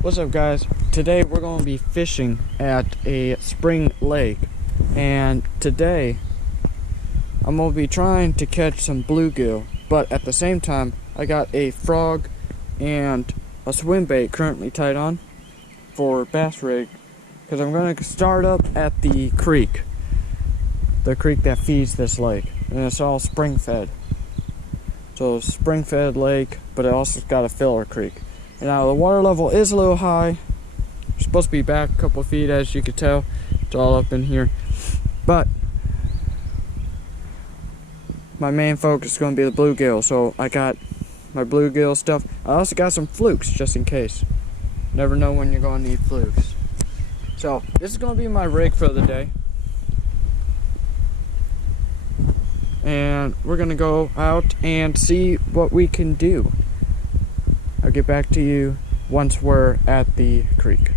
What's up, guys? Today we're going to be fishing at a spring lake, and today I'm going to be trying to catch some bluegill, but at the same time I got a frog and a swim bait currently tied on for bass rig, because I'm going to start up at the creek that feeds this lake, and it's all spring fed. So spring fed lake, but it also got a filler creek. And now the water level is a little high. We're supposed to be back a couple of feet, as you can tell. It's all up in here. But my main focus is going to be the bluegill. So I got my bluegill stuff. I also got some flukes just in case. Never know when you're going to need flukes. So this is going to be my rig for the day. And we're going to go out and see what we can do. I'll get back to you once we're at the creek.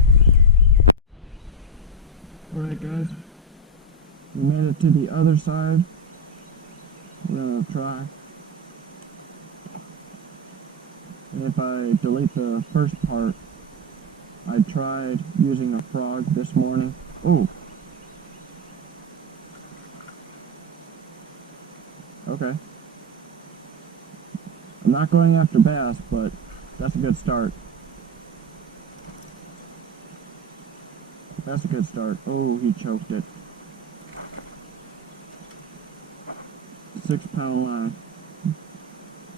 Alright, guys, we made it to the other side. We're gonna try. And if I delete the first part, I tried using a frog this morning. Oh! Okay. I'm not going after bass, but that's a good start. That's a good start. Oh, he choked it. 6-pound line.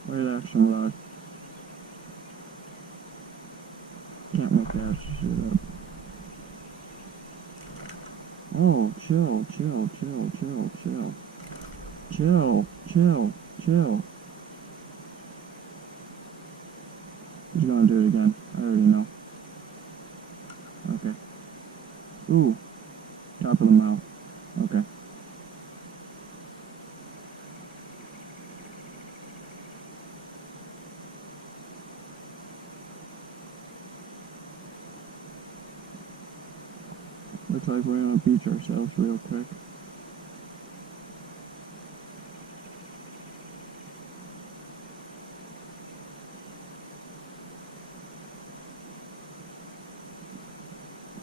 Great action rod. Can't make that shit up. Oh, chill. He's gonna do it again. I already know. Okay. Ooh. Top of the mouth. Okay. Looks like we're gonna beach ourselves real quick.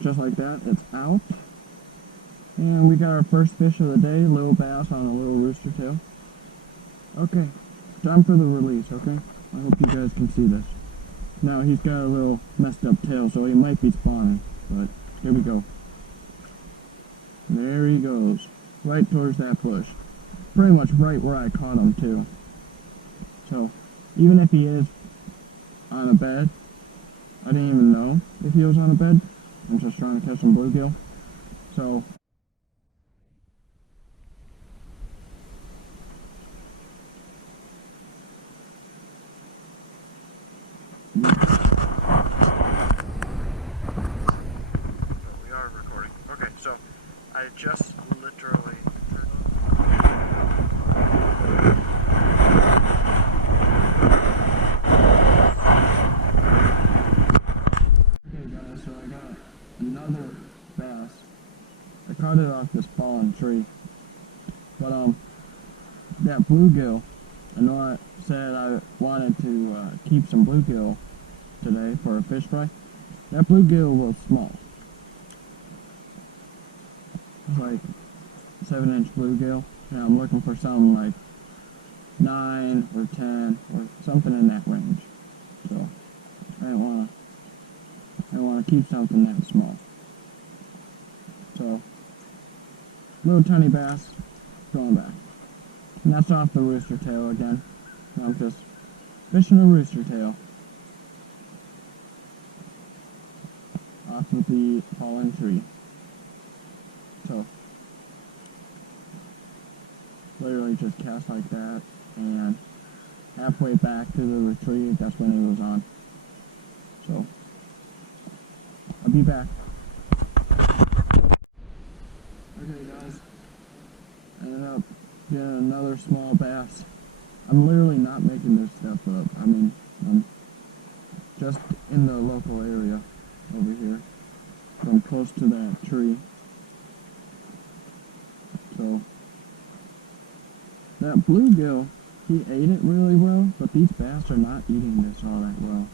Just like that, it's out. And we got our first fish of the day, little bass on a little rooster tail. Okay, time for the release, okay? I hope you guys can see this. Now he's got a little messed up tail, so he might be spawning, but here we go. There he goes, right towards that bush. Pretty much right where I caught him too. So, even if he is on a bed, I didn't even know if he was on a bed. I'm just trying to catch some bluegill. So we are recording. Okay, so I just literally another bass. I caught it off this fallen tree. But that bluegill, I know I said I wanted to keep some bluegill today for a fish fry. That bluegill was small. It's like 7-inch bluegill. And I'm looking for something like 9 or 10 or something in that range. So I didn't want to keep something that small. So, little tiny bass, going back. And that's off the rooster tail again. I'm just fishing a rooster tail. Off of the fallen tree. So, literally just cast like that, and halfway back to the retrieve, that's when it was on. So, I'll be back. Okay, guys, I ended up getting another small bass. I'm literally not making this stuff up. I mean, I'm just in the local area over here. From close to that tree. So, that bluegill, he ate it really well, but these bass are not eating this all that well.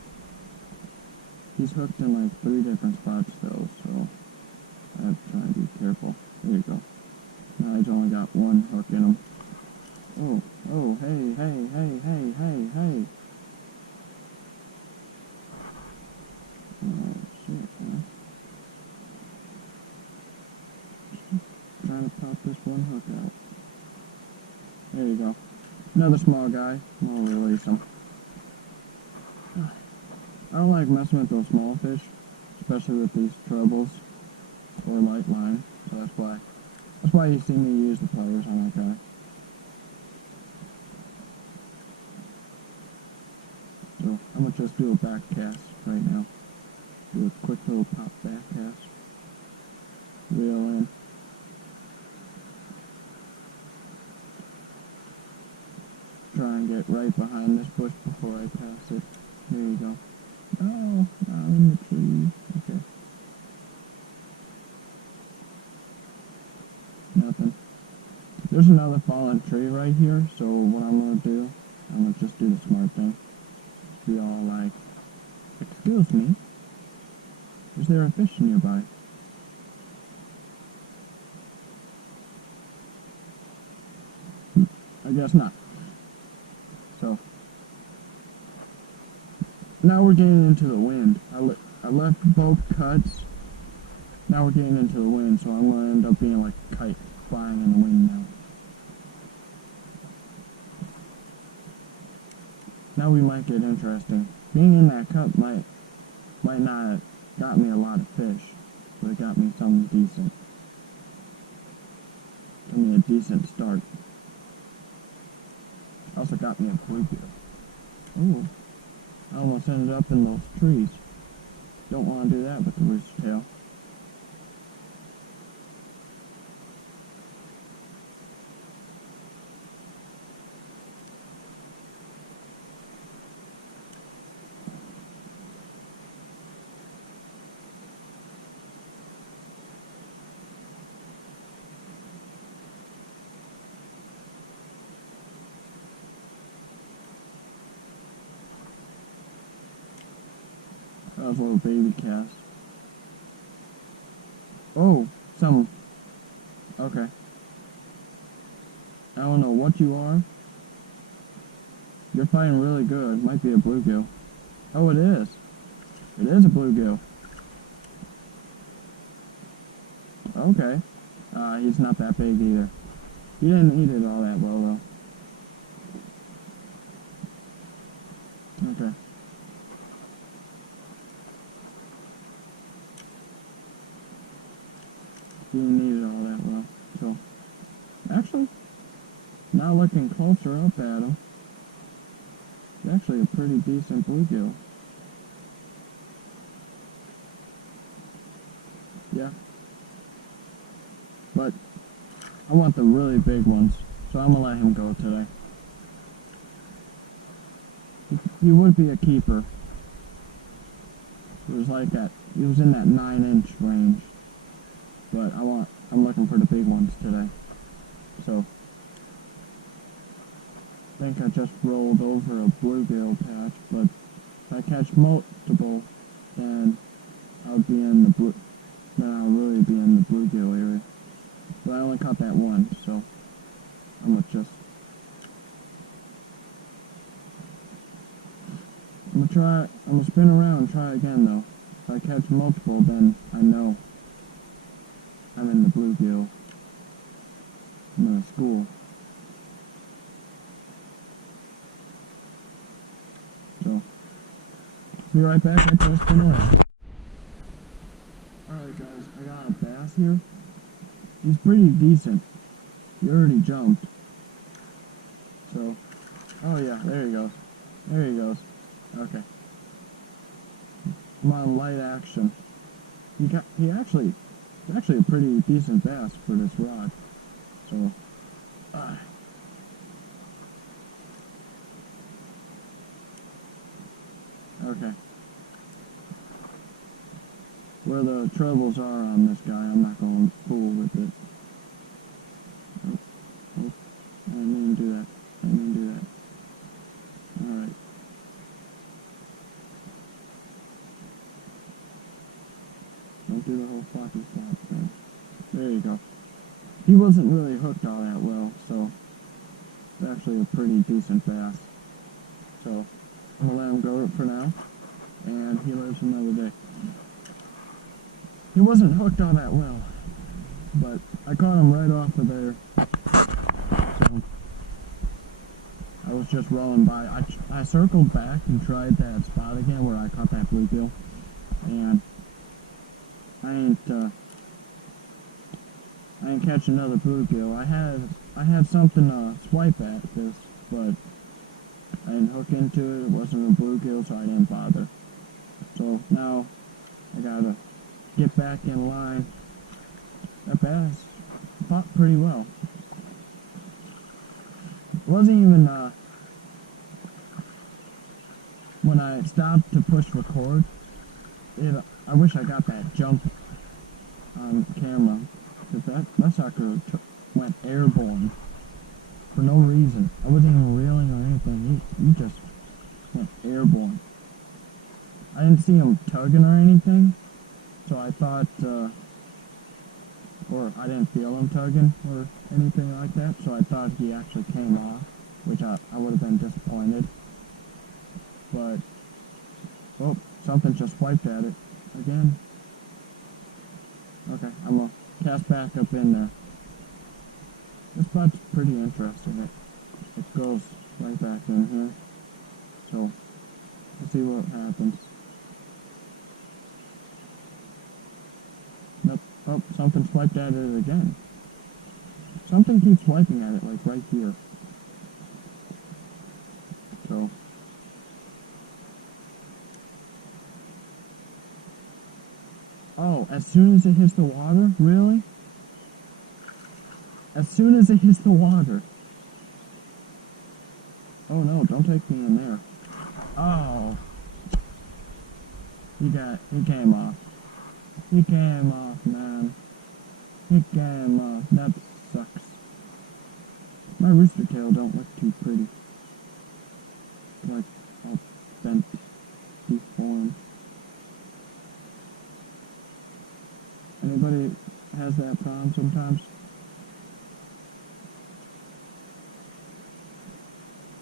He's hooked in like 3 different spots though, so I have to try and be careful. There you go. Now he's only got 1 hook in him. Oh, oh, hey, hey, hey, hey, hey, hey. Oh, shit, man. Trying to pop this 1 hook out. There you go. Another small guy. I'll release him. I don't like messing with those small fish, especially with these trebles or light line, so that's why you see me use the pliers on that guy. So I'm gonna just do a back cast right now. Do a quick little pop back cast. Reel in. Try and get right behind this bush before I pass it. There you go. Oh, not in the tree. Okay. Nothing. There's another fallen tree right here, so what I'm gonna do, I'm gonna just do the smart thing. Be all like, excuse me, is there a fish nearby? I guess not. So, now we're getting into the wind. I left both cuts. Now we're getting into the wind, so I'm going to end up being like a kite flying in the wind now. Now we might get interesting. Being in that cut might not have got me a lot of fish, but it got me something decent. Got me a decent start. Also got me a bluegill. Ooh, I almost ended up in those trees. Don't want to do that with the rooster tail. That was a little baby cast. Oh, some. Okay. I don't know what you are. You're fighting really good. Might be a bluegill. Oh, it is. It is a bluegill. Okay. He's not that big either. He didn't eat it all that well though. Okay. He didn't eat it all that well. So, actually, now looking closer up at him, he's actually a pretty decent bluegill. Yeah. But I want the really big ones, so I'm gonna let him go today. He would be a keeper. He was like that. He was in that 9-inch range. But I'm looking for the big ones today. So I think I just rolled over a bluegill patch, but if I catch multiple, then I'll really be in the bluegill area. But I only caught that one, so I'm gonna spin around and try again though. If I catch multiple, then I know I'm in the bluegill. I'm in a school. So, be right back after I spin around. Alright guys, I got a bass here. He's pretty decent. He already jumped. So, oh yeah, there he goes. There he goes. Okay. I'm on light action. He's actually a pretty decent bass for this rod. So, okay. Where the trebles are on this guy, I'm not going to fool with it. Oh, I didn't mean to do that. I didn't mean to do that. Alright. do the whole floppy flop thing. There you go. He wasn't really hooked all that well, so it's actually a pretty decent bass. So I'm gonna let him go for now, and he lives another day. He wasn't hooked all that well, but I caught him right off of there. So I was just rolling by. I circled back and tried that spot again where I caught that bluegill, and I ain't catch another bluegill. I had something to swipe at this, but I didn't hook into it. It wasn't a bluegill, so I didn't bother. So now I gotta get back in line. That bass fought pretty well. It wasn't even when I stopped to push record. I wish I got that jump on camera, because that sucker went airborne for no reason. I wasn't even reeling or anything. He just went airborne. I didn't see him tugging or anything, so I thought, or I didn't feel him tugging or anything like that, so I thought he actually came off, which I would have been disappointed. But, oh, something just swiped at it again. Okay, I'm gonna cast back up in there. This spot's pretty interesting. It goes right back in here. So, let's see what happens. Nope. Oh, something swiped at it again. Something keeps swiping at it, like right here. So, oh, as soon as it hits the water? Really? As soon as it hits the water. Oh no, don't take me in there. Oh. He came off. He came off, man. He came off. That sucks. My rooster tail don't look too pretty. Like, all bent, deformed. Anybody has that problem sometimes?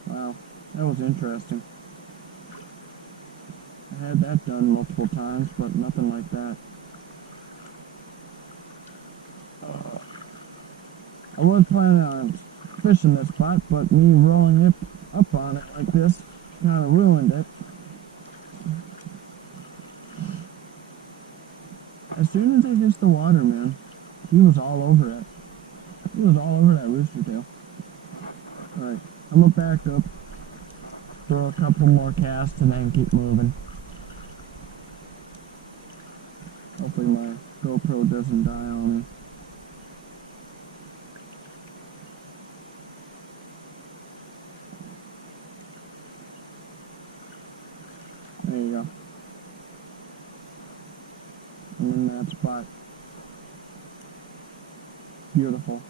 Wow, that was interesting. I had that done multiple times, but nothing like that. I was planning on fishing this spot, but me rolling it up on it like this kind of ruined it. As soon as it hits the water, man, he was all over it. He was all over that rooster tail. Alright, I'm gonna back up, throw a couple more casts, and then keep moving. Hopefully my GoPro doesn't die on me. There you go. I'm in that spot. Beautiful.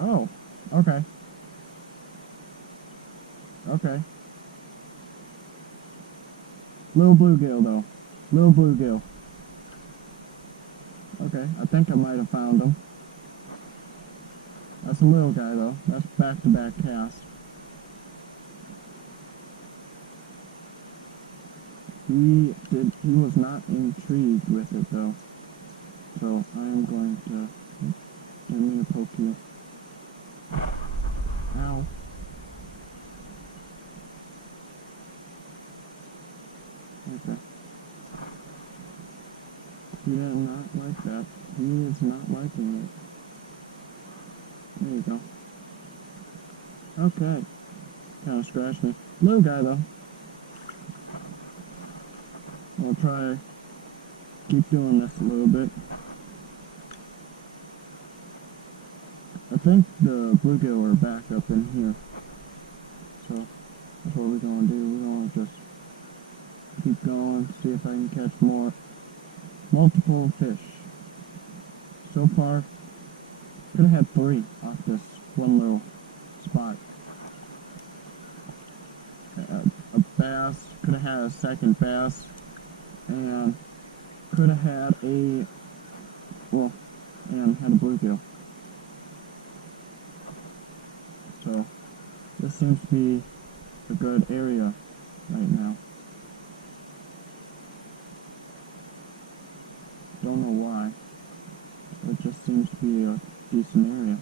Oh, okay. Okay. Little bluegill though. Little bluegill. Okay, I think I might have found him. That's a little guy though. That's back-to-back cast. He was not intrigued with it though. So I am going to, didn't mean to poke you. Ow. Okay. He did not like that. He is not liking it. There you go. Okay. Kind of scratched me. Little guy though. I'll try, keep doing this a little bit. I think the bluegill are back up in here. So, that's what we're going to do. We're going to just keep going, see if I can catch multiple fish. So far, could have had 3 off this one little spot. A bass, could have had a second bass, and could have had a, well, and had a bluegill. So, this seems to be a good area right now. Don't know why. It just seems to be a decent area.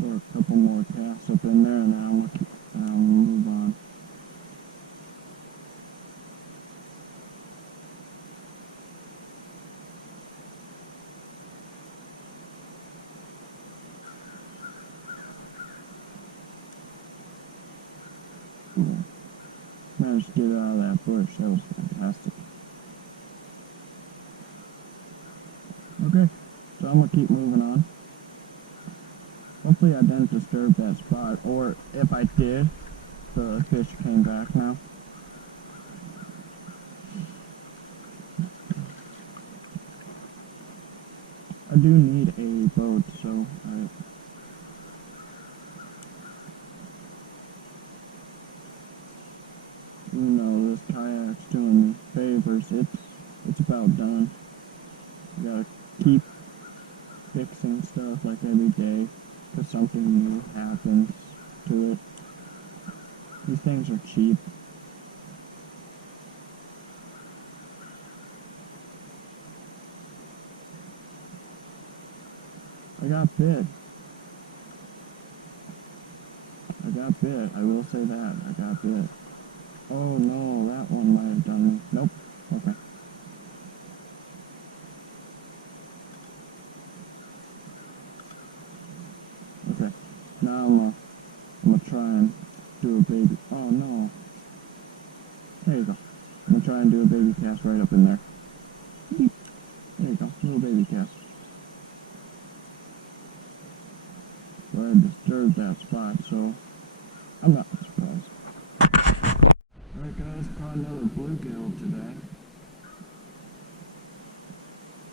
There are a couple more casts up in there, and then I'll move on. Yeah. Managed to get out of that bush. That was fantastic. Okay, so I'm gonna keep moving on. Hopefully I didn't disturb that spot, or if I did, the fish came back now. I do need a boat, so even though this kayak's doing me favors, it's about done. You gotta keep fixing stuff like every day, because something new happens to it. These things are cheap. I got bit. I will say that. I got bit. Oh no, that one might have done me. Nope. Okay. Okay. Now I'm gonna try and do a baby. Oh no. There you go. I'm gonna try and do a baby cast right up in there. Beep. There you go. Little baby cast. But I disturbed that spot, so I'm not surprised. Alright guys, caught another bluegill today.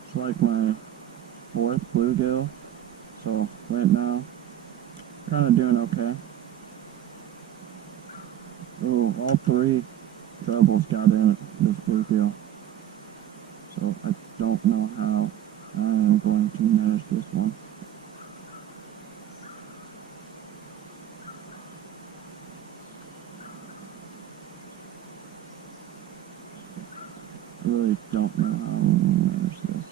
It's like my 4th bluegill, so right now, kind of doing okay. Ooh, all 3 trebles got in this bluegill, so I don't know how I am going to manage this one. I really don't know how I'm going to manage this.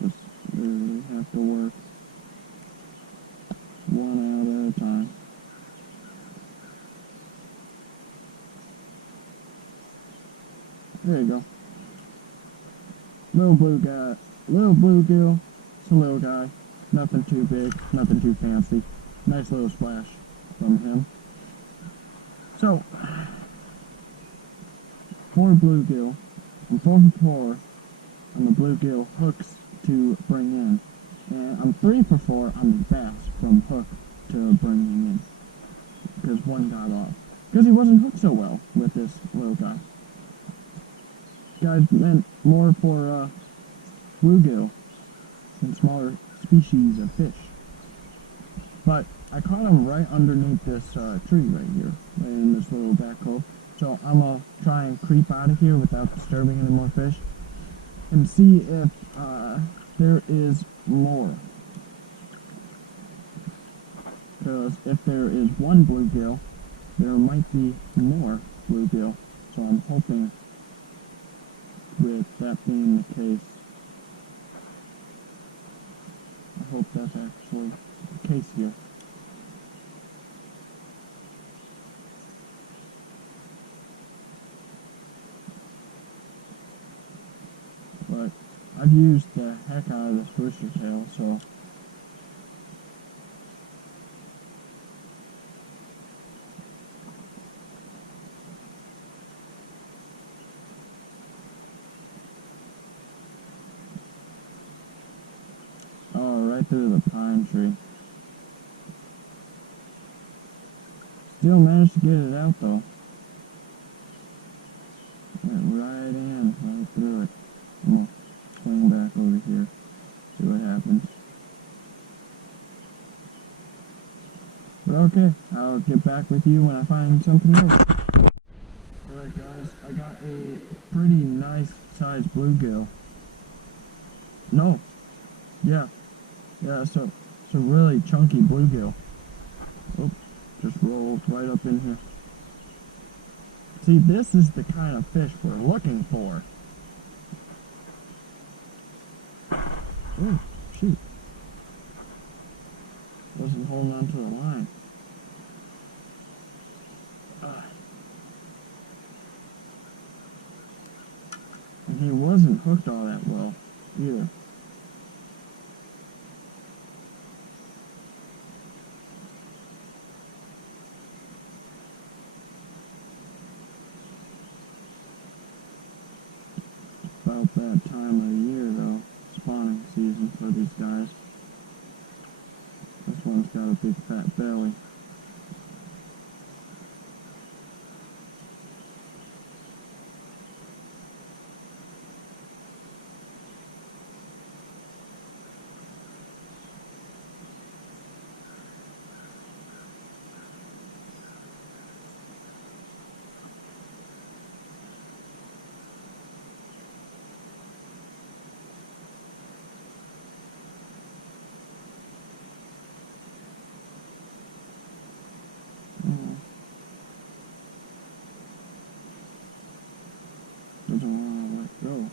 Just literally have to work one out at a time. There you go. Little bluegill. It's a little guy. Nothing too big, nothing too fancy. Nice little splash from him. So, 4 bluegill. I'm 4 for 4 on the bluegill hooks to bring in. And I'm 3 for 4 on the bass from hook to bringing in. Because one got off. Because he wasn't hooked so well with this little guy. Guys meant more for bluegill than smaller species of fish. But I caught him right underneath this tree right here, right in this little back cove. So I'm gonna try and creep out of here without disturbing any more fish and see if there is more. Because if there is one bluegill, there might be more bluegill. So I'm hoping, with that being the case, I hope that's actually the case here. But I've used the heck out of this rooster tail, so right through the pine tree. Still managed to get it out though. Went right through it. I'm gonna swing back over here, see what happens. But okay, I'll get back with you when I find something else. Alright guys, I got a pretty nice sized bluegill. No. Yeah, it's a really chunky bluegill. Oops, just rolled right up in here. See, this is the kind of fish we're looking for. Oh, shoot. Wasn't holding on to the line. And he wasn't hooked all that well, either. About that time of the year, though, spawning season for these guys. This one's got a big fat belly. Doesn't want to let go.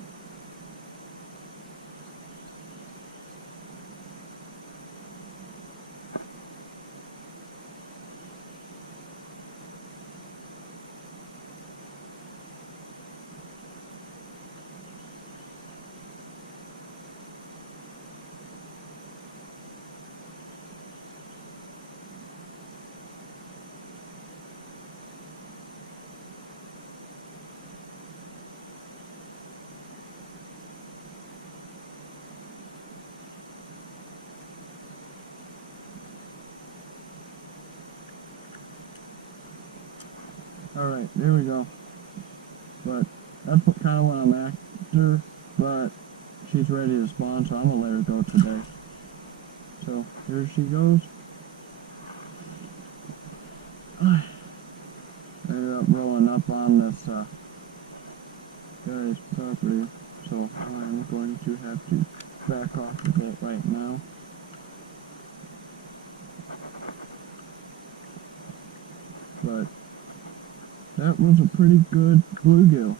Alright, there we go. But that's kind of what I'm after, but she's ready to spawn, so I'm going to let her go today. So, here she goes. I ended up rolling up on this guy's property, so I'm going to have to back off a bit right now. But that was a pretty good bluegill.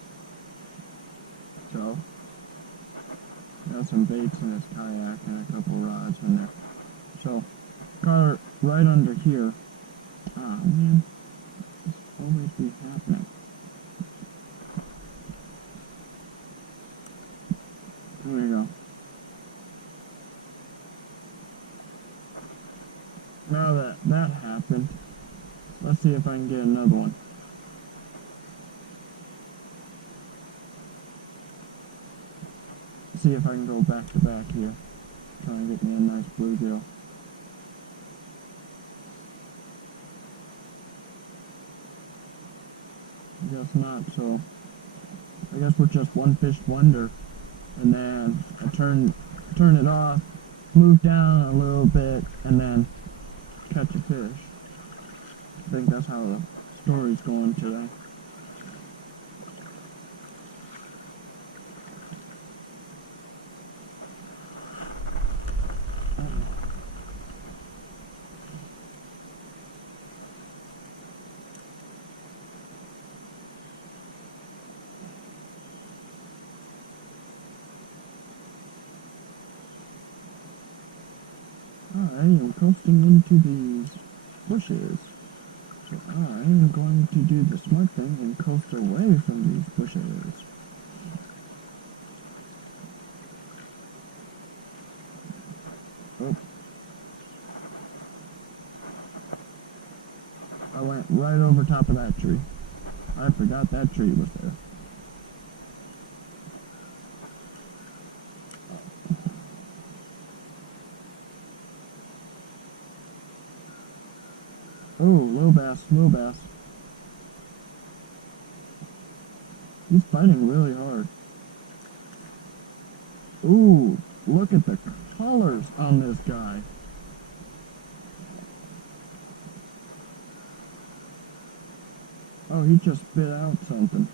So, got some baits in this kayak and a couple rods in there. So, got her right under here. Ah, man, this always be happening. There we go. Now that that happened, let's see if I can get another one. See if I can go back to back here. Try and get me a nice bluegill. I guess not, so I guess we're just one fish wonder. And then I turn it off, move down a little bit, and then catch a fish. I think that's how the story's going today. I am coasting into these bushes. So I am going to do the smart thing and coast away from these bushes. Oh. I went right over top of that tree. I forgot that tree was there. Oh, little bass, little bass. He's fighting really hard. Ooh, look at the colors on this guy. Oh, he just spit out something.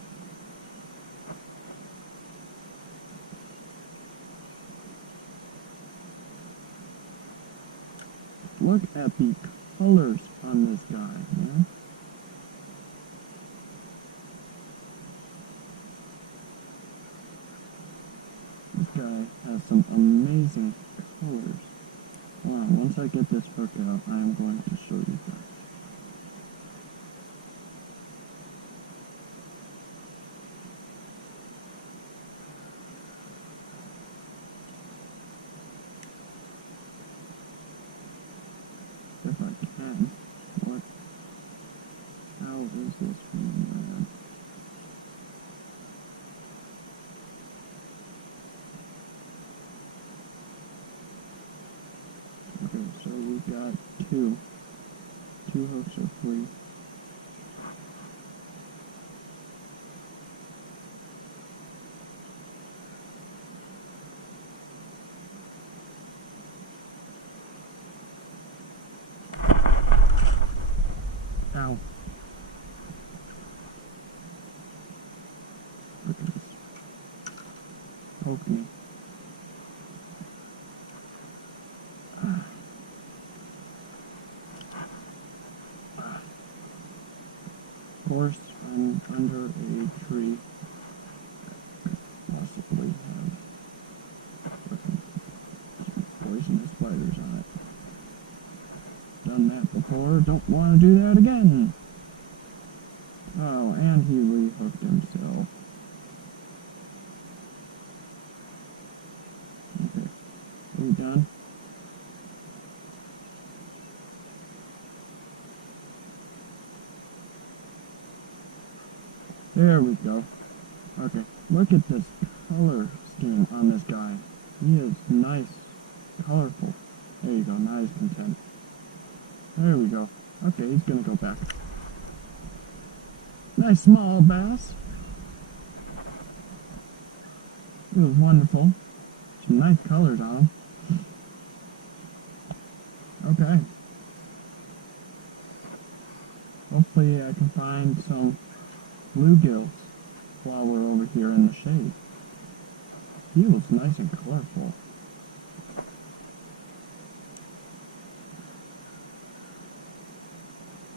Look at the colors on this guy, man. This guy has some amazing colors. Wow, once I get this hook out, I am going to show you guys. If I can. What? How is this from, man? Okay, so we got two. Two hooks are free. Ow. Look at this. Poke me. Of course, I'm under a tree. Possibly have some poisonous spiders on it. Done that before, don't want to do that again. Oh, and he rehooked himself. Okay, are we done? There we go. Okay, look at this color scheme on this guy. He is nice, colorful. There you go, now he's content. There we go. Okay, he's gonna go back. Nice small bass. It was wonderful. Some nice colors on him. Okay. Hopefully I can find some bluegills while we're over here in the shade. He looks nice and colorful.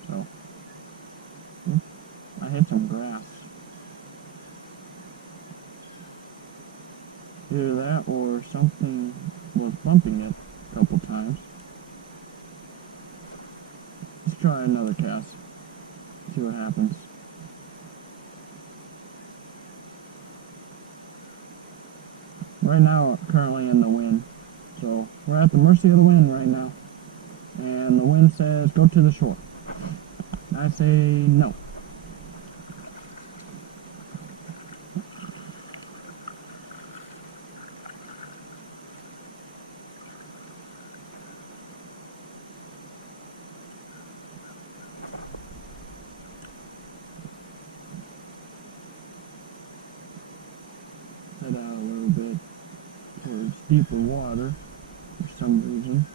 So, I hit some grass. Either that or something was bumping it a couple times. Let's try another cast. See what happens. Right now, currently in the wind. So, we're at the mercy of the wind right now. And the wind says, go to the shore. I say no. Head out a little bit towards deeper water for some reason.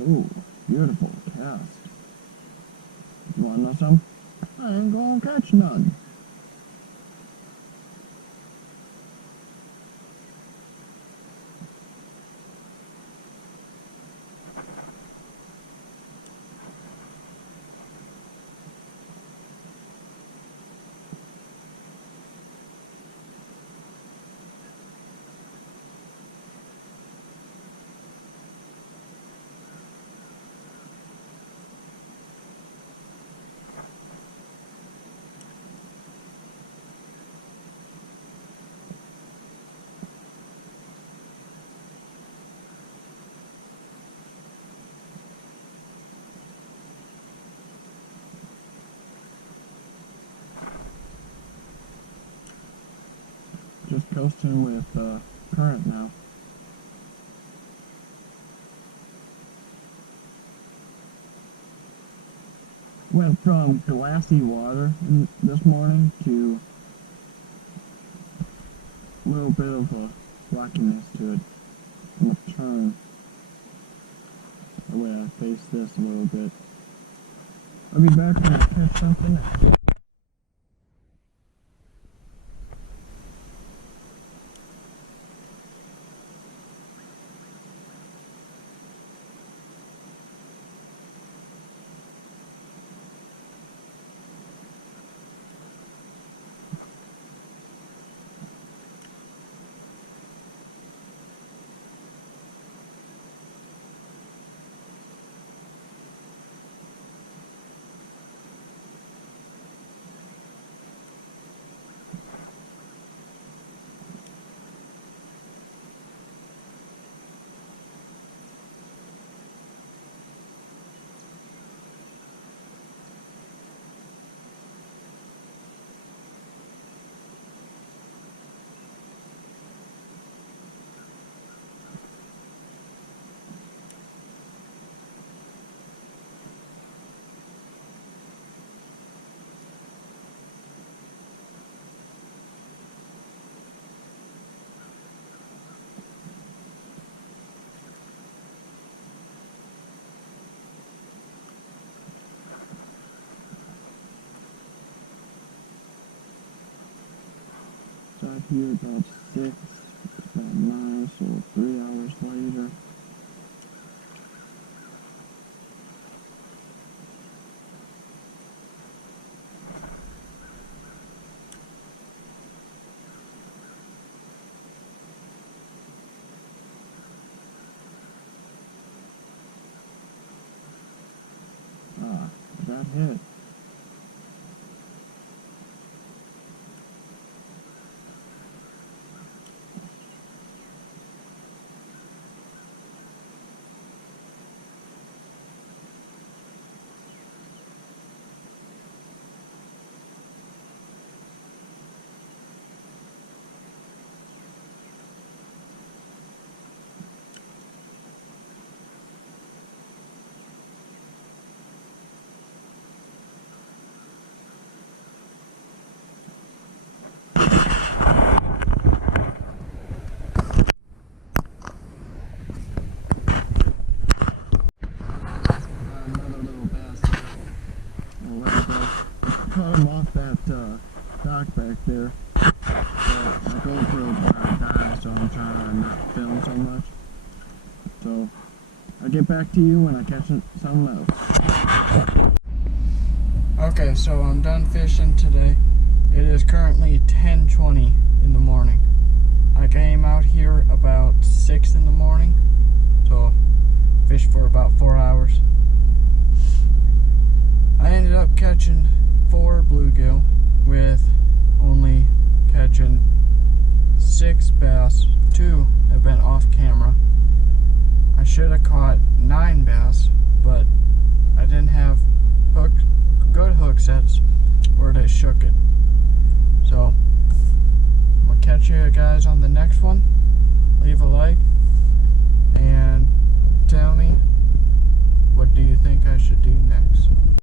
Ooh, beautiful cast. You wanna know something? I ain't gonna catch none. coasting with current now. Went from glassy water this morning to a little bit of a rockiness to it. I'm gonna turn the way I face this a little bit. I'll be back when I catch something. Got here about 6, about 9, so 3 hours later. That hit. Caught him off that dock back there. My GoPro died, so I'm trying to not film so much. So I'll get back to you when I catch something else. Okay, so I'm done fishing today. It is currently 10:20 in the morning. I came out here about 6 in the morning, so fished for about 4 hours. I ended up catching 4 bluegill with only catching 6 bass. 2 have been off camera. I should have caught 9 bass, but I didn't have good hook sets or they shook it. So I'm gonna catch you guys on the next one. Leave a like and tell me, what do you think I should do